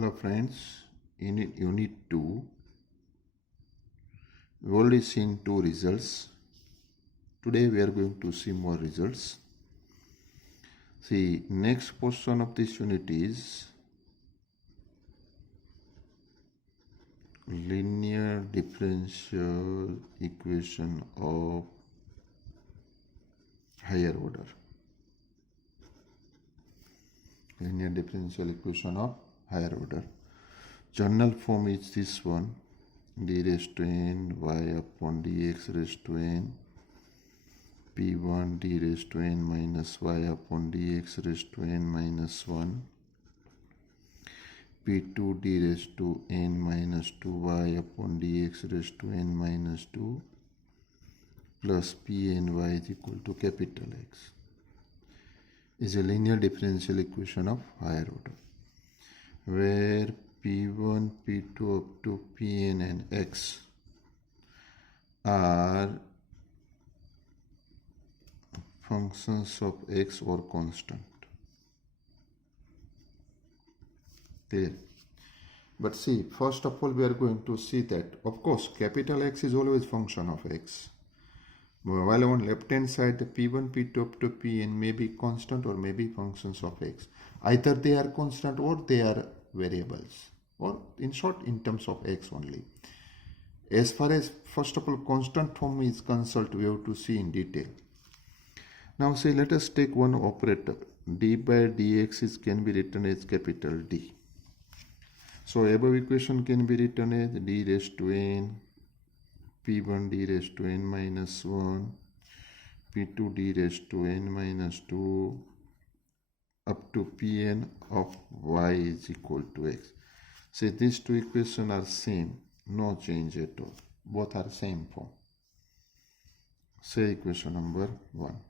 Hello friends, in unit 2, we've already seen 2 results. Today we are going to see more results. See, next portion of this unit is linear differential equation of higher order. Linear differential equation of higher order. Journal form is this one, d raised to n y upon dx raised to n p1 d raised to n minus y upon dx raised to n minus 1 p2 d raised to n minus 2y upon dx raised to n minus 2 plus p and y is equal to capital X is a linear differential equation of higher order where p1, p2 up to pn and x are functions of x or constant. Clear? But see, first of all we are going to see that of course capital X is always function of x. While on left hand side the p1, p2 up to pn may be constant or may be functions of x. Either they are constant or they are variables, or in short in terms of x only. As far as first of all constant form is concerned, we have to see in detail. Now say let us take one operator. D by dx can be written as capital D. So above equation can be written as d raised to n p1 d raised to n minus 1 p2 d raised to n minus 2 up to pn of y is equal to x. Say these two equations are same, no change at all, both are same form. Say equation number 1,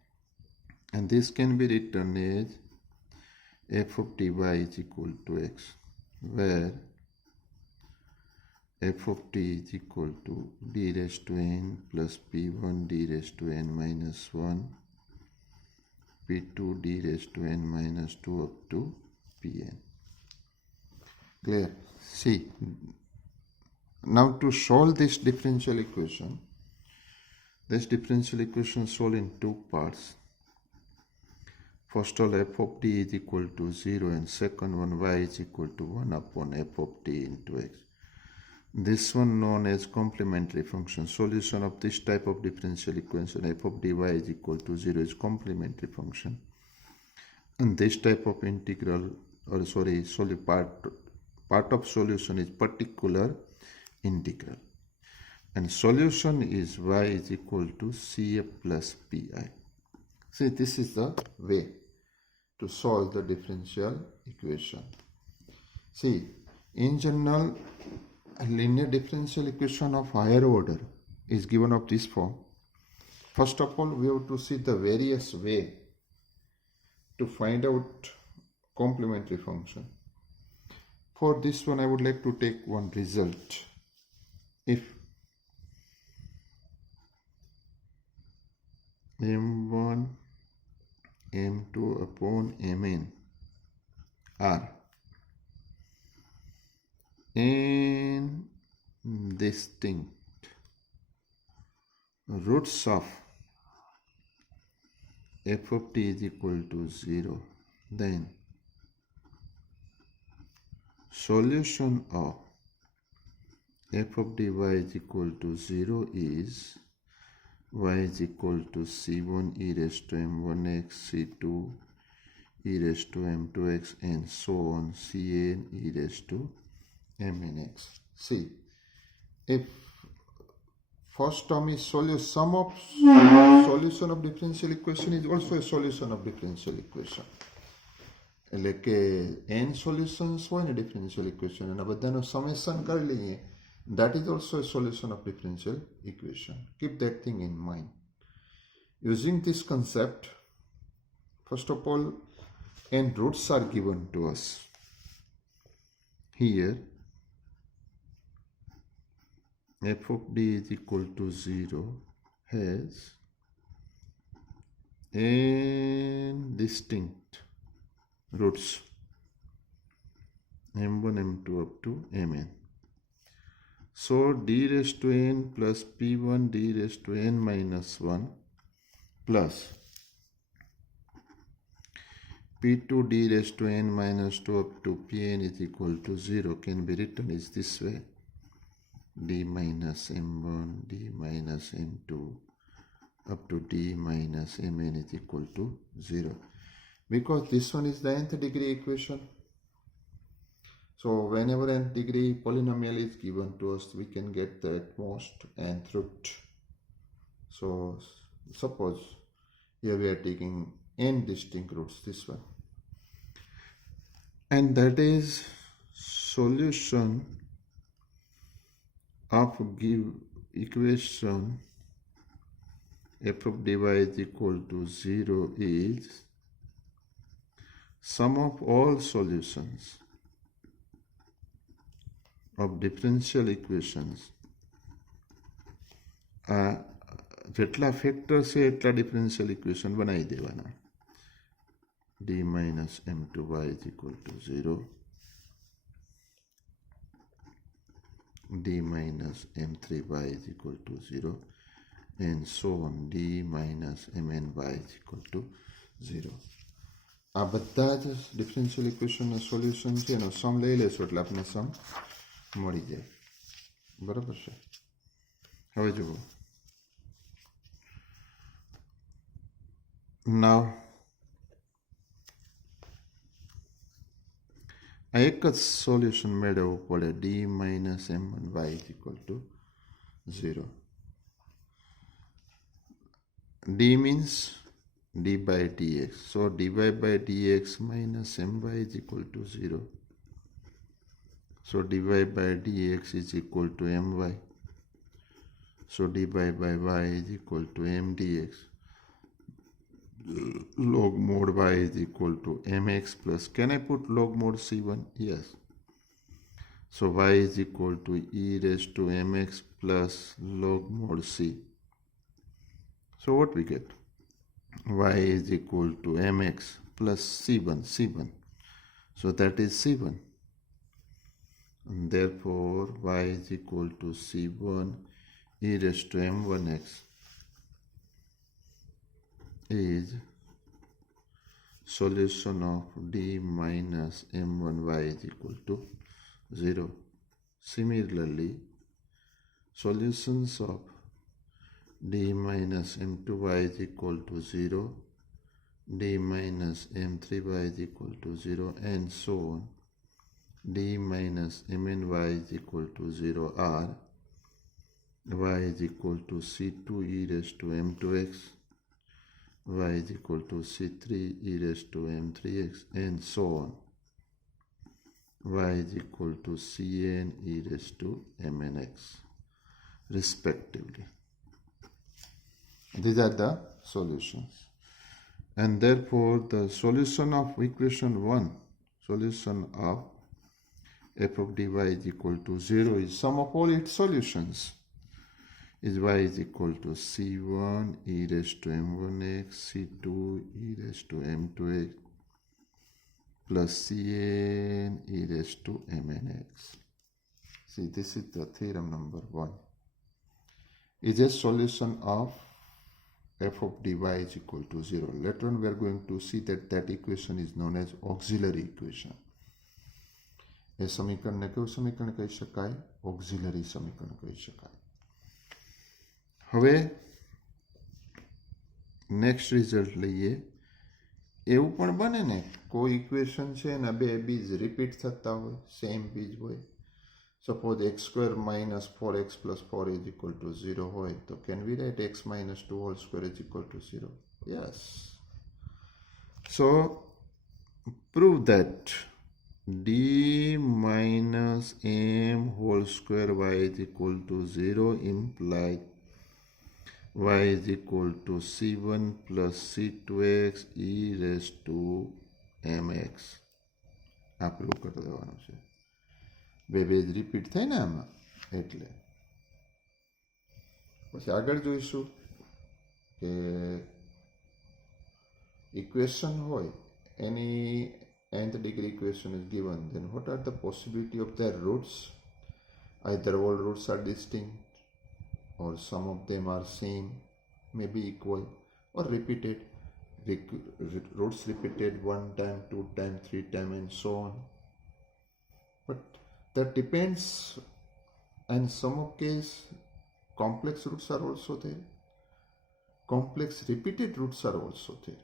and this can be written as f of dy is equal to x, where f of t is equal to d raised to n plus p1 d raised to n minus 1 p2 d raised to n minus 2 up to pn. Clear? See, now to solve this differential equation solved in two parts. First of all, f of t is equal to 0 and second one y is equal to 1 upon f of t into x. This one known as complementary function. Solution of this type of differential equation f of dy is equal to 0 is complementary function, and this type of integral part of solution is particular integral, and solution is y is equal to cf plus pi. See, this is the way to solve the differential equation. See, in general, a linear differential equation of higher order is given of this form. First of all, we have to see the various way to find out complementary function. For this one, I would like to take one result. If m1 m2 upon mn are n distinct roots of f of t is equal to 0, then solution of f of dy is equal to 0 is y is equal to c1 e raised to m1x, c2 e raised to m2x, and so on, cn e raised to mnx. See, if first term is sum of solution of differential equation is also a solution of differential equation. એટલે કે n solutions હોય ને differential equation અને બધાનો summation કરી લઈએ, that is also a solution of differential equation. Keep that thing in mind. Using this concept, first of all, n roots are given to us. Here f of d is equal to 0 has n distinct roots m1 m2 up to mn. So d raised to n plus p1 d raised to n minus 1 plus p2 d raised to n minus 2 up to pn is equal to 0 can be written as this way: d minus m1 d minus m2 up to d minus mn is equal to 0. Because this one is the nth degree equation. So whenever nth degree polynomial is given to us, we can get the at most nth root. So suppose here we are taking n distinct roots, this one. And that is solution of give equation f of dy is equal to 0 is sum of all solutions of differential equations. જેટલા factor છે એટલા differential equation બનાવી દેવાના. d minus m2y is equal to 0, d minus m3y is equal to 0, and so on. d minus mny is equal to 0. આ બધા જ differential ઇક્વેશનના solution છે એનો સમ લઈ લેશો એટલે આપણે સમ મળી જાય. બરાબર છે? હવે જુઓ, now આ એક જ સોલ્યુશન મેળવવું પડે. d minus m1y is equal to 0. d means d by dx. So dy by dx minus my is equal to 0. So dy by dx is equal to my. So dy by y is equal to m dx. Log mod y is equal to mx plus. Can I put log mod c1? Yes. So y is equal to e raised to mx plus log mod c. So what we get? Y is equal to mx plus c1. So that is c1. And therefore y is equal to c1 e raised to m1x is solution of d minus m1y is equal to 0. Similarly, solutions of d minus m2y is equal to 0, d minus m3y is equal to 0, and so on. d minus mny is equal to 0 are y is equal to c2 e raised to m2x, y is equal to c3 e raised to m3x, and so on. Y is equal to cn e raised to mnx, respectively. These are the solutions. And therefore, the solution of equation 1, solution of f of dy is equal to 0 is sum of all its solutions. Is y is equal to c1 e raised to m1x, c2 e raised to m2x, plus cn e raised to mnx. See, this is the theorem number 1. Is a solution of f of dy is equal to 0. Later on we are going to see that that equation is known as auxiliary equation. એ સમીકરણને કેવું સમીકરણ કહી શકાય? Auxiliary સમીકરણ કહી શકાય. હવે next result લઈએ. એવું પણ બને ને, કોઈ ઇક્વેશન છે એના બે બીજ રિપીટ થતા હોય, સેમ બીજ હોય. Suppose x² minus 4x plus 4 is equal to 0 હોય તો can we write x minus 2 whole square is equal to 0? Yes. So prove that d minus m whole square y is equal to 0 implies y is equal to c1 plus c2x e raised to mx. આ prove કરી દેવાનું છે. બે base repeat થાય ને આમાં, એટલે પછી આગળ જોઈશું કે ઇક્વેશન હોય એની nth degree equation is given, then what are the possibility of their roots? Either all roots are distinct, or some of them are same, maybe equal, or repeated. Roots repeated 1 time, 2 time, 3 time, and so on. But that depends. And some of case, complex roots are also there. Complex repeated roots are also there.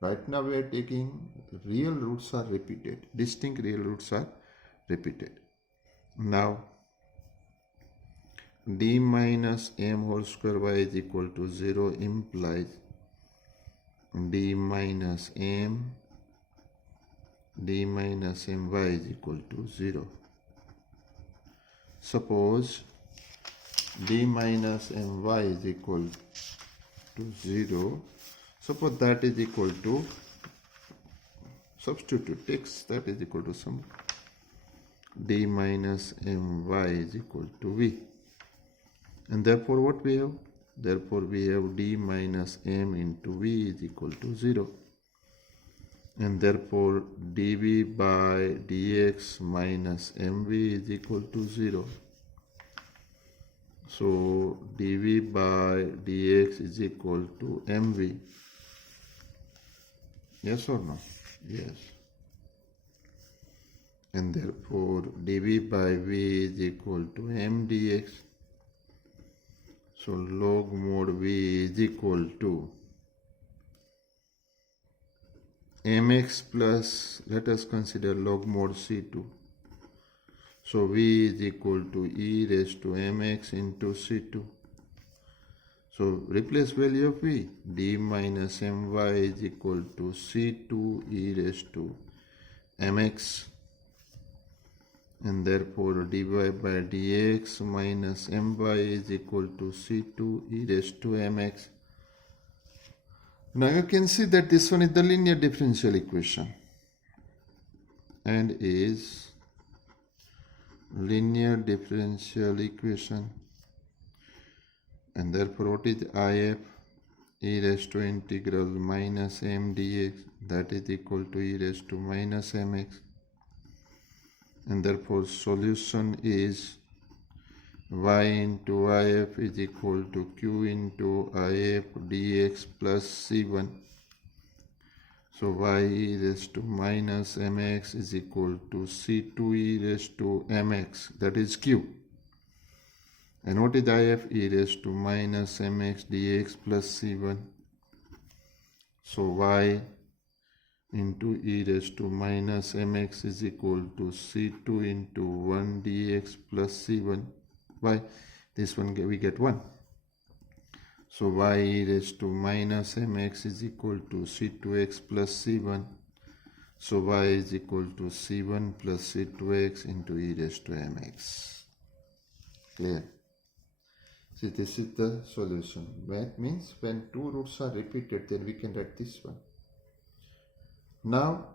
Right now we are taking real roots are repeated. Distinct real roots are repeated. Now d minus m whole square y is equal to 0 implies d minus my is equal to 0. Suppose d minus my is equal to 0. Suppose that is equal to, substitute x, that is equal to some d minus my is equal to v. And therefore what we have? Therefore we have d minus m into v is equal to 0. And therefore dv by dx minus mv is equal to 0. So dv by dx is equal to mv. Yes or no? Yes. And therefore dv by v is equal to m dx. So log mod v is equal to mx plus, let us consider log mod c2. So v is equal to e raised to mx into c2. So replace value of v, d minus my is equal to c2 e raised to mx. And therefore dy by dx minus my is equal to c2 e raised to mx. Now you can see that this one is the linear differential equation and is linear differential equation, and therefore what is if? E raised to integral minus m dx, that is equal to e raised to minus mx. And therefore solution is y into if is equal to q into if dx plus c1. So y e raised to minus mx is equal to c2 e raised to mx, that is q. And what is if? E raised to minus mx dx plus c1. So y into e raised to minus mx is equal to c2 into 1 dx plus c1. Why? This one we get 1. So y e raised to minus mx is equal to c2x plus c1. So y is equal to c1 plus c2x into e raised to mx. Clear? See, this is the solution. That means when two roots are repeated, then we can write this one. Now,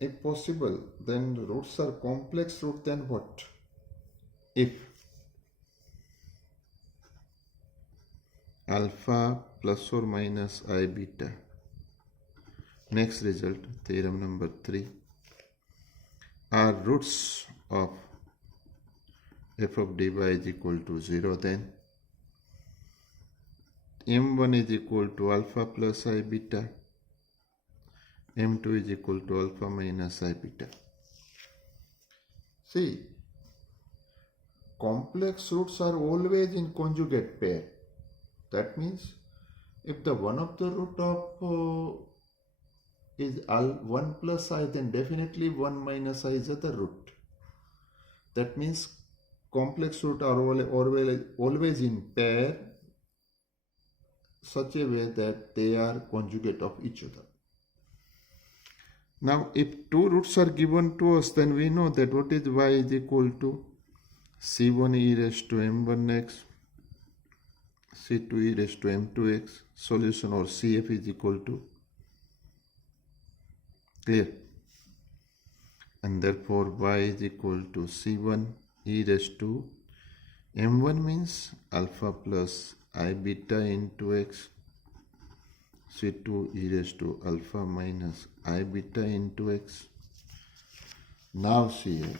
if possible, then the roots are complex root, then what? If alpha plus or minus I beta. Next result, theorem number 3, are roots of f of dy is equal to 0, then m1 is equal to alpha plus I beta, m2 is equal to alpha minus I beta. See, complex roots are always in conjugate pair. That means if the one of the root of is 1 plus I, then definitely 1 minus I is other root. That means complex root are always in pair such a way that they are conjugate of each other. Now if two roots are given to us, then we know that what is y is equal to c1 e raised to m1x, c2 e raised to m2x, solution or cf is equal to, clear? And therefore y is equal to c1 e raised to m1 means alpha plus I beta into x, C2 e raised to alpha minus I beta into x. Now see here.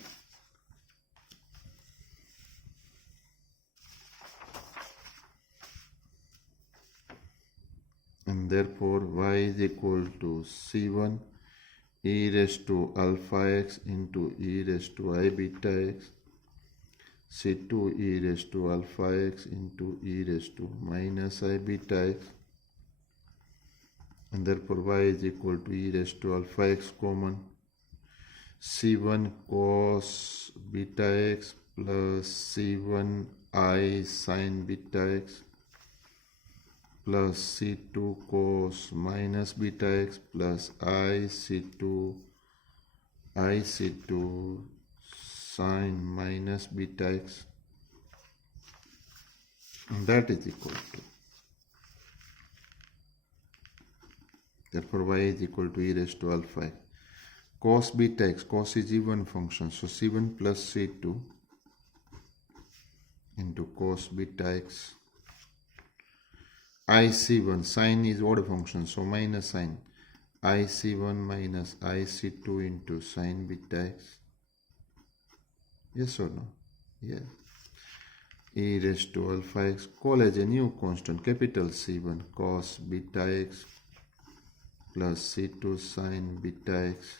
And therefore y is equal to C1 e raised to alpha x into e raised to I beta x, C2 e raised to alpha x into e raised to minus I beta x, and therefore y is equal to e raised to alpha x common, C1 cos beta x plus C1 I sin beta x plus C2 cos minus beta x plus I C2 sin minus beta x, and that is equal to, therefore y is equal to e raised to alpha x. Cos beta x, cos is even function, so C1 plus C2 into cos beta x. IC1, sin is odd function, so minus sin. IC1 minus IC2 into sin beta x. Yes or no? Yeah. E raised to alpha x. Call as a new constant, capital C1 cos beta x plus C2 sin beta x.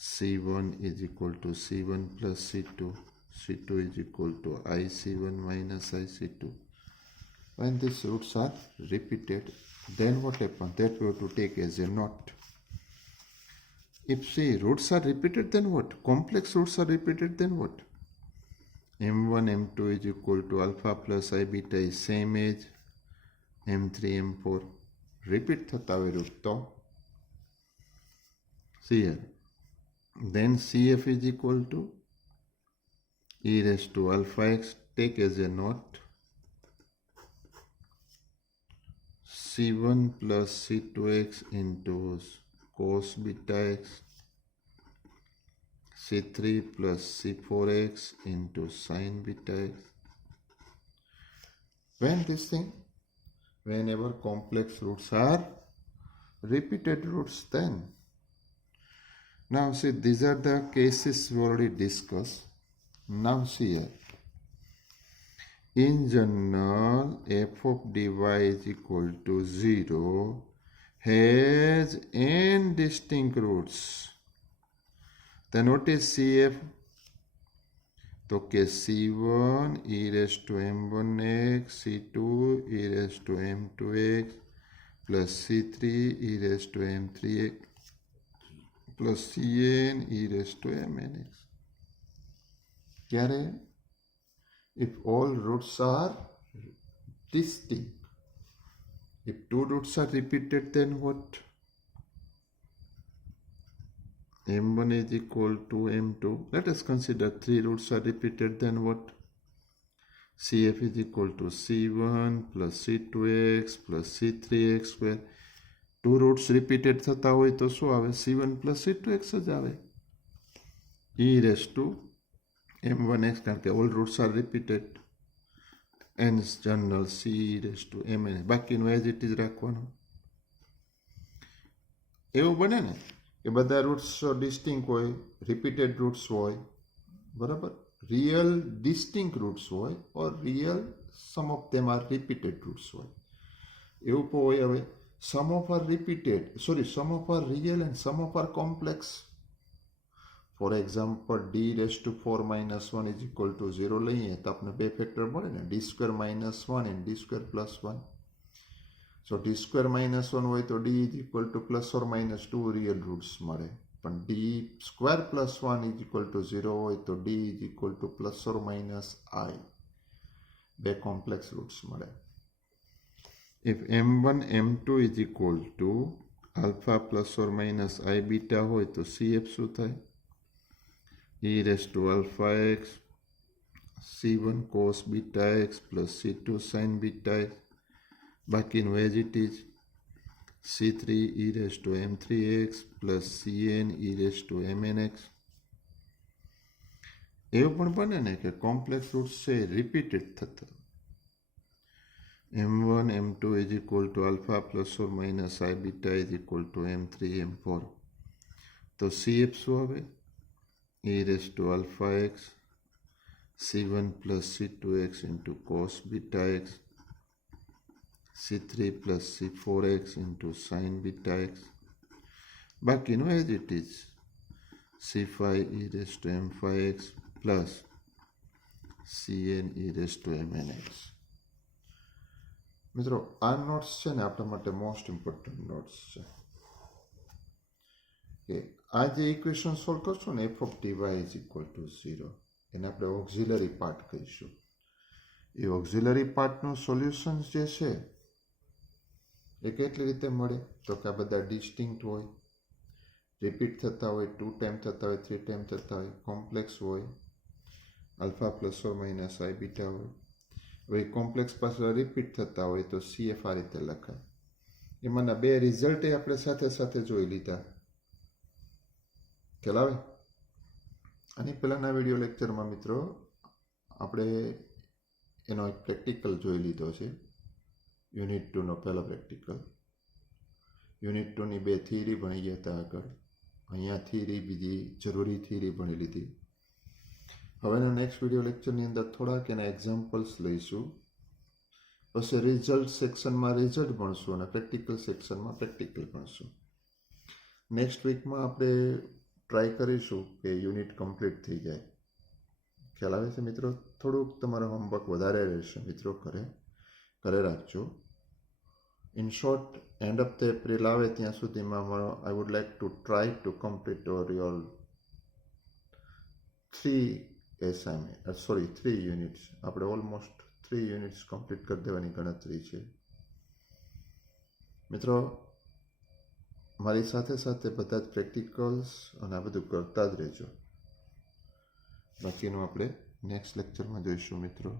C1 is equal to C1 plus C2. C2 is equal to IC1 minus IC2. When these roots are repeated, then what happens? That we have to take as a note. If say roots are repeated, then what? Complex roots are repeated, then what? M1, M2 is equal to alpha plus I beta is same as M3, M4. Repeat thata hoy root to. See here. Then CF is equal to e raised to alpha x. Take as a note. C1 plus C2x into cos beta x, C3 plus C4x into sin beta x. Whenever complex roots are repeated roots, then. Now see, these are the cases we already discussed. Now see here. In general, f of dy is equal to 0 has n distinct roots. Then what is CF? So C1 e raised to m1x, C2 e raised to m2x, plus C3 e raised to m3x, plus Cn e raised to mnx. Get it? If all roots are distinct. If two roots are repeated, then what? M1 is equal to M2. Let us consider three roots are repeated, then what? CF is equal to C1 plus C2x plus C3x square. Two roots repeated thata hoy to શું આવે? C1 plus C2x જ આવે. E raised to m1x કારણ કે all roots are repeated. N's general C raised to mn. બાકીનું as it is રાખવાનું. એવું બને ને કે બધા રૂટ્સ ડિસ્ટિંક્ટ હોય, રિપીટેડ રૂટ્સ હોય, બરાબર? રિયલ ડિસ્ટિંક્ટ રૂટ્સ હોય or real some of them are repeated roots હોય. એવું પણ હોય. હવે some of are real and some of are complex. For example d raised to 4 minus 1 is equal to 0 લઈએ તો આપણે બે ફેક્ટર મળે ને, d square minus 1 and d square plus 1. So d square minus 1 હોય તો d is equal to plus or minus 2 real roots મળે. પણ d square plus 1 is equal to 0 હોય તો d is equal to plus or minus I. બે complex roots મળે. If m1, m2 is equal to alpha plus or minus I beta હોય તો CF શું થાય? e raised to alpha x, c1 cos beta x plus c2 sin beta x. બાકીનું as it is. C3 e raised to m3x plus cn e raised to mnx. એવું પણ બને ને કે કોમ્પ્લેક્સ રૂટ્સ છે repeated થતા. m1 m2 is equal to alpha plus or minus I beta is equal to m3 m4. તો CF શું આવે? e raised to alpha x c1 plus c2x into cos beta x c3 plus c4x into sin beta x. બાકીનું as it is c5 e raised to m5x plus cn e raised to mnx. મિત્રો આ notes છે ને આપણા માટે most important notes છે કે આ જે ઇક્વેશન સોલ્વ કરશું ને f of dy is equal to 0 એને આપણે ઓક્ઝિલરી પાર્ટ કહીશું. એ ઓક્ઝિલરી પાર્ટનું સોલ્યુશન જે છે એ કેટલી રીતે મળે? તો કે આ બધા ડિસ્ટિંક્ટ હોય, રિપીટ થતા હોય, 2 ટાઈમ થતા હોય, 3 ટાઈમ થતા હોય, કોમ્પ્લેક્સ હોય, alpha plus or minus I beta હોય. હવે કોમ્પ્લેક્સ પાછળ રિપીટ થતા હોય તો CF આ રીતે લખાય. એમાંના બે રિઝલ્ટ આપણે સાથે સાથે જોઈ લીધા. ખ્યાલ આવે? અને પહેલાંના વિડીયો લેક્ચરમાં મિત્રો આપણે એનો એક પ્રેક્ટિકલ જોઈ લીધો છે, યુનિટ 2નો પહેલો પ્રેક્ટિકલ. યુનિટ 2ની 2 થિયરી ભણી ગયા હતા આગળ. અહીંયા થિયરી બીજી જરૂરી થિયરી ભણી લીધી. હવેના નેક્સ્ટ વિડીયો લેક્ચરની અંદર થોડાક એના એક્ઝામ્પલ્સ લઈશું. પછી રિઝલ્ટ સેક્શનમાં રિઝલ્ટ ભણશું અને પ્રેક્ટિકલ સેક્શનમાં પ્રેક્ટિકલ ભણશું. નેક્સ્ટ વીકમાં આપણે ટ્રાય કરીશું કે યુનિટ કમ્પ્લીટ થઈ જાય. ખ્યાલ આવે છે મિત્રો? થોડુંક તમારો હોમવર્ક વધારે રહેશે મિત્રો, કરે રાખજો. In short, end of the April આવે ત્યાં સુધીમાં અમારો I would like to try to complete your 3 units. આપણે ઓલમોસ્ટ 3 યુનિટ્સ કમ્પ્લીટ કરી દેવાની ગણતરી છે મિત્રો. મારી સાથે સાથે બધા જ પ્રેક્ટિકલ્સ અને આ બધું કરતા જ રહેજો. બાકીનું આપણે નેક્સ્ટ લેક્ચરમાં જોઈશું મિત્રો.